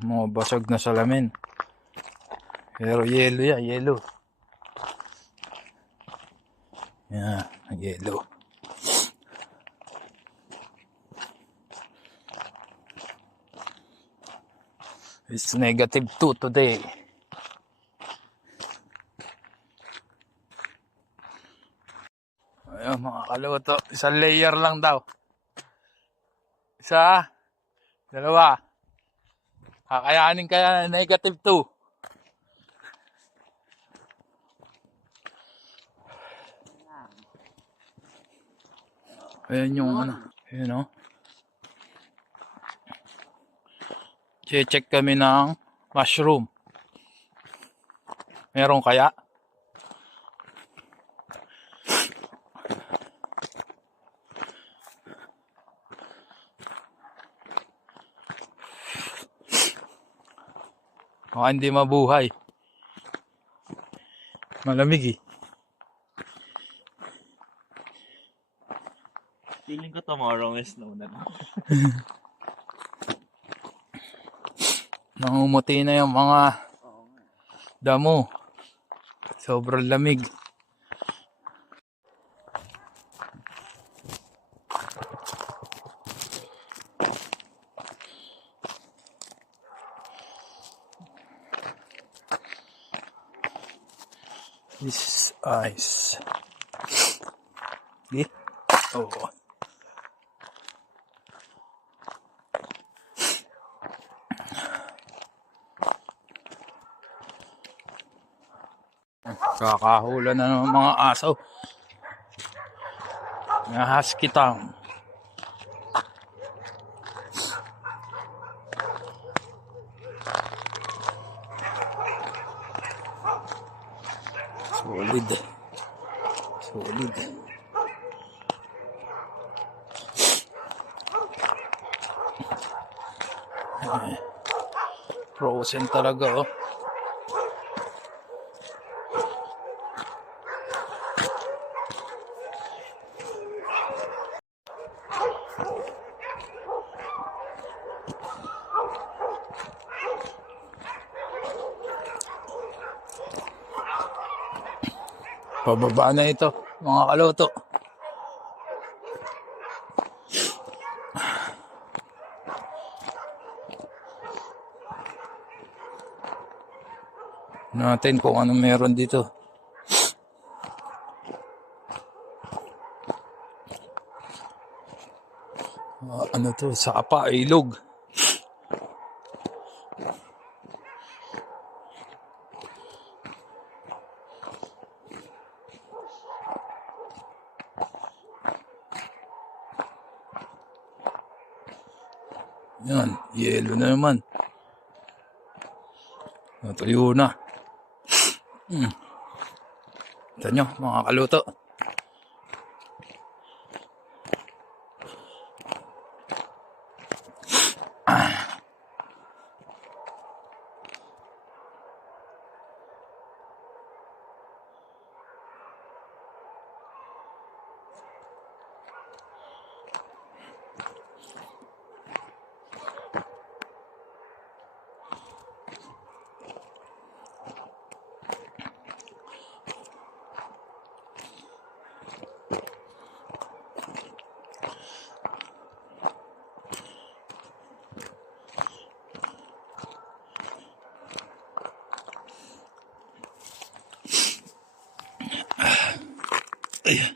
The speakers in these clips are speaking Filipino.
Mga basag na salamin. Pero yelo yan, yelo. Yan, yelo. It's -2 today. Ayun mga kaluto, isang layer lang daw. Isa, dalawa. Kakayanin kaya -2. Ayan yung ano, yun o. Che-check kami ng mushroom. Meron kaya? Baka hindi mabuhay. Malamig eh. Feeling ko tomorrow is snow na. Nangumuti na yung mga damo. Sobrang lamig. This is ice. Okay? Oh. Kakahula na ng mga aso. Mga husky town. Solid. Solid. Frozen talaga oh. Pababa na ito, mga kaluto. Natin kung ano meron dito. Ano to? Sapa, ilog. Yan, yelo na naman. Natuyo na. Ito nyo, mga kaluto. Ayan.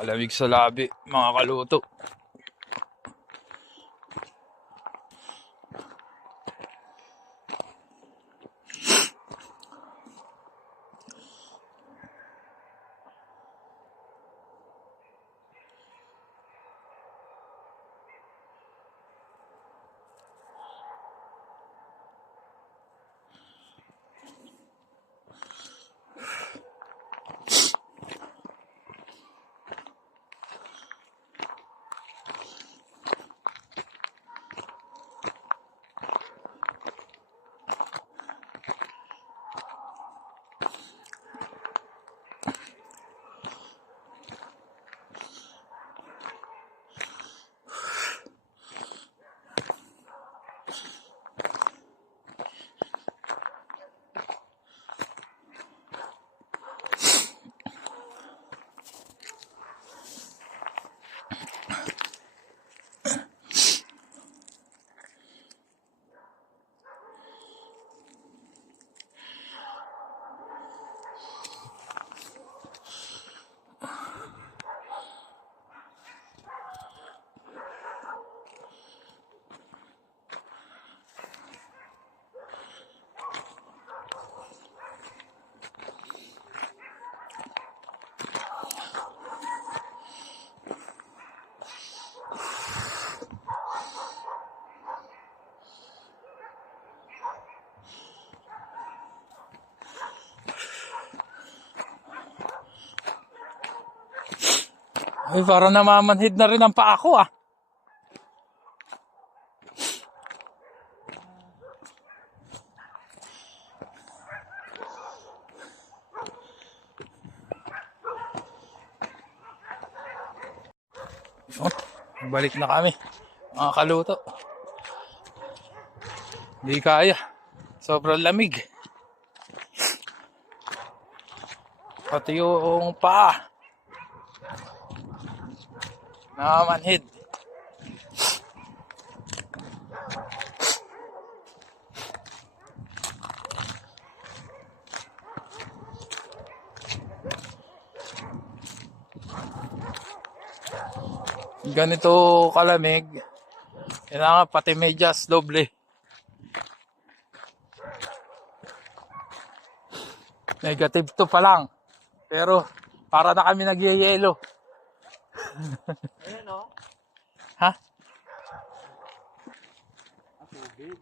Malamig sa labi, mga kaluto. Ay, parang namamanhid na rin ang paa ko ah. Oh, balik na kami. Mga kaluto. Hindi kaya. Sobrang lamig. Pati yung paa. Namamanhid. Ganito kalamig. Kailangan pati medyas doble. -2 pa lang. Pero para na kami nagyayelo. Ayan o. Ha? Tubig.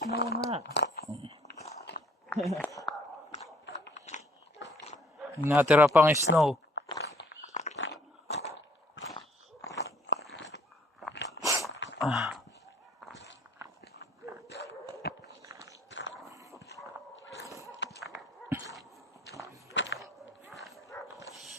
Snow nga. Natira pang snow.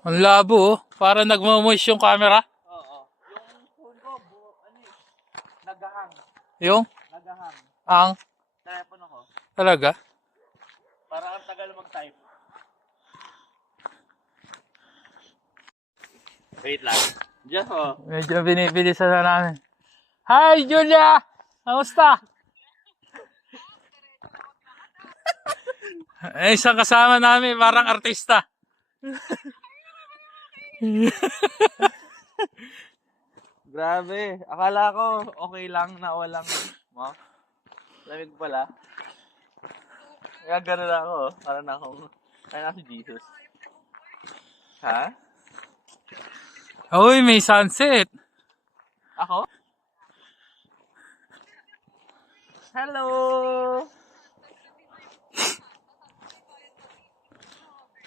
Ang labo oh. Para nagmamoist yung camera. Oo. Yung phone ko, nagahang. Yung? Nagahang. Ang? Telepono ko. Talaga? Parang ang tagal mag-type. Wait lang. Diyan oh. Medyo binibilisan na namin. Hi, Julia! Kamusta? Isang kasama namin, parang artista. Grabe. Akala ko okay lang na walang lamig pala. Kaya gano'n ako. Parang na si Jesus. Ha? Uy, may sunset. Ako? Hello!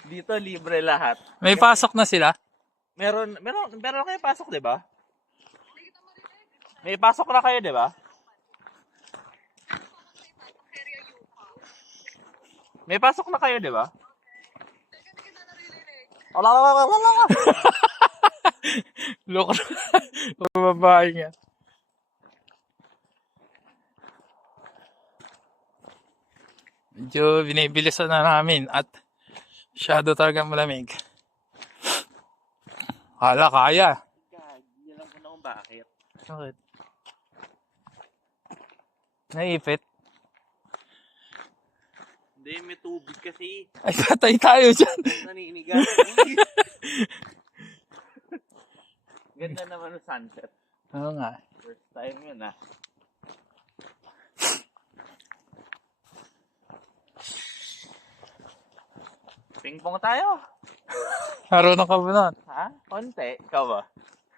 Dito libre lahat. May pasok na sila. Meron kayo pasok, 'di ba? May pasok na kayo, 'di ba? May pasok na kayo, 'di ba? Wala. Loko na. Babae nga. Medyo binibilisan na namin at masyado talaga malamig. Hala, kaya. Hindi alam ko na kung bakit. Bakit? Naipit? Hindi, may tubig kasi. Ay, patay tayo dyan. Naninigas. Ganda naman ng sunset. Oo nga. First time yun ah. Ping-pong tayo. Marunong ka ba nun? Ha? Konti. Ikaw ba?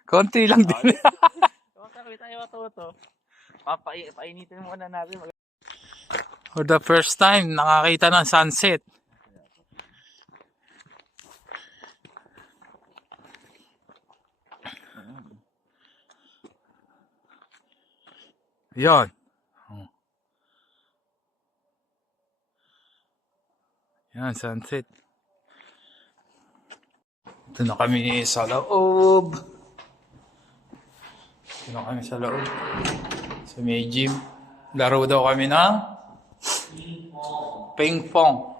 Konti lang din. Kami tayo matuto. Painitin muna natin. For the first time, nakakita ng sunset. Yon. Yan, sunset. Ito na kami sa loob. Ito na kami sa loob. Sa may gym. Laro daw kami ng ping pong.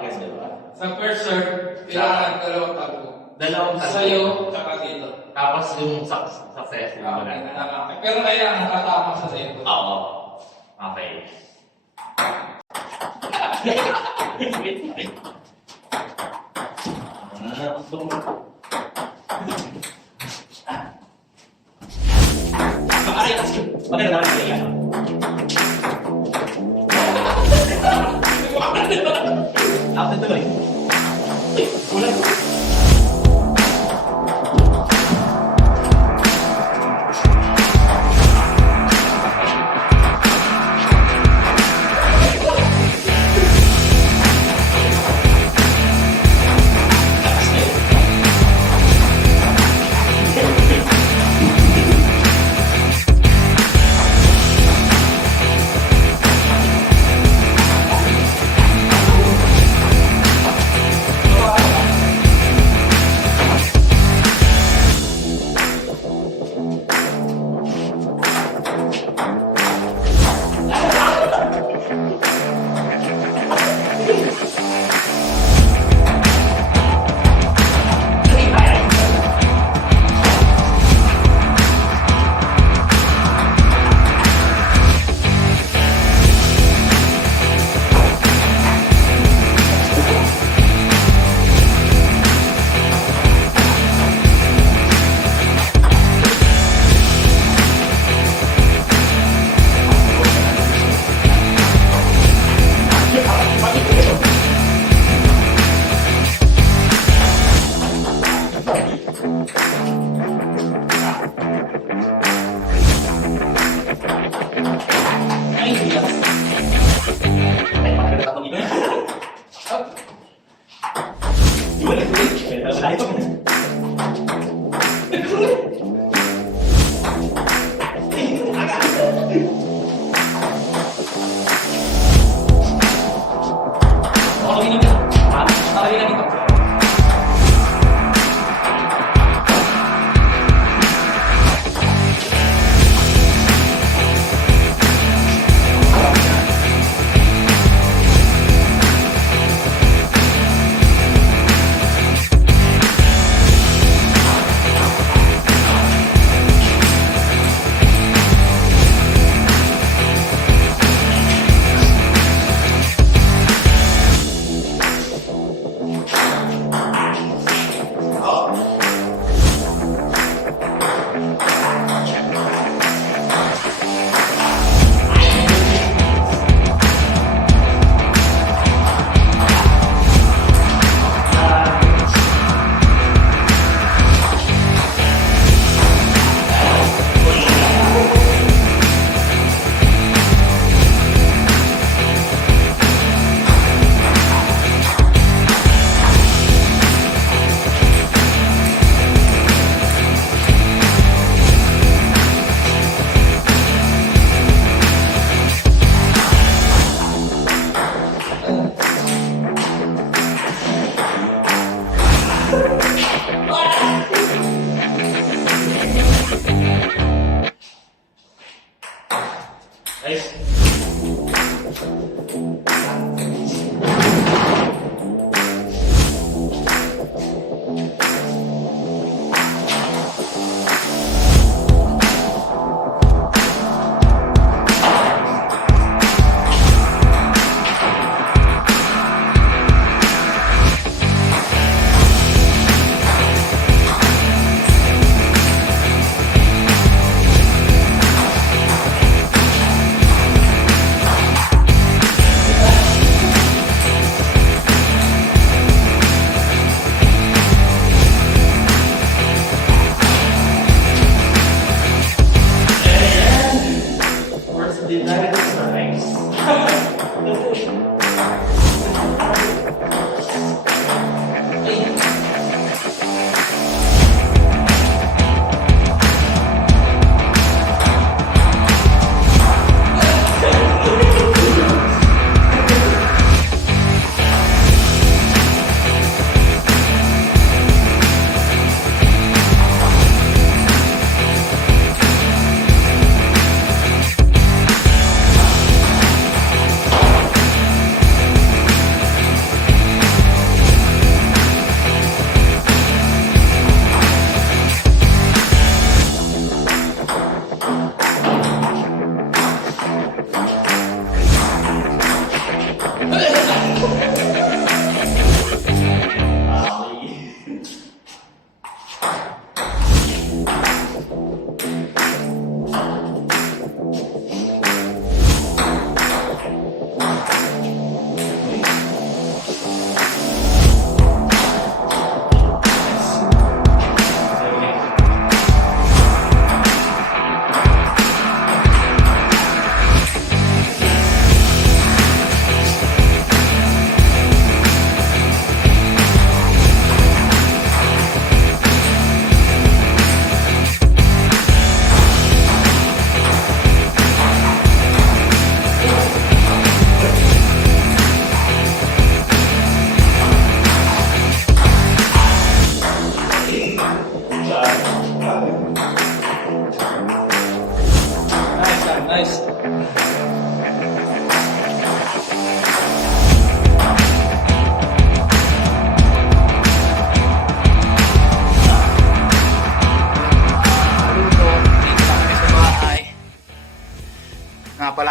tigas, di ba? Sa first serve, kailangan dalawang tago. Dalawang tago. Sa'yo, tsaka dito. Tapos yung successful mo Okay, na. okay. Pero kailangan nakatama sa dito. Oo. Okay. Maganda naman siya. Ako na tuloy. Ulan.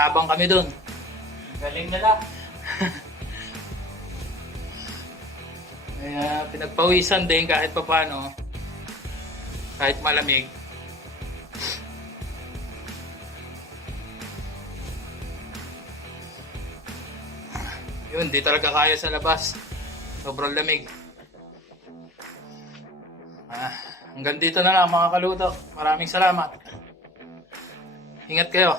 nag-aabang kami dun. Galing nila. Kaya pinagpawisan din kahit papaano. Kahit malamig. Yun, di talaga kaya sa labas. Sobrang lamig. Hanggang dito na lang mga kaluto. Maraming salamat. Ingat kayo.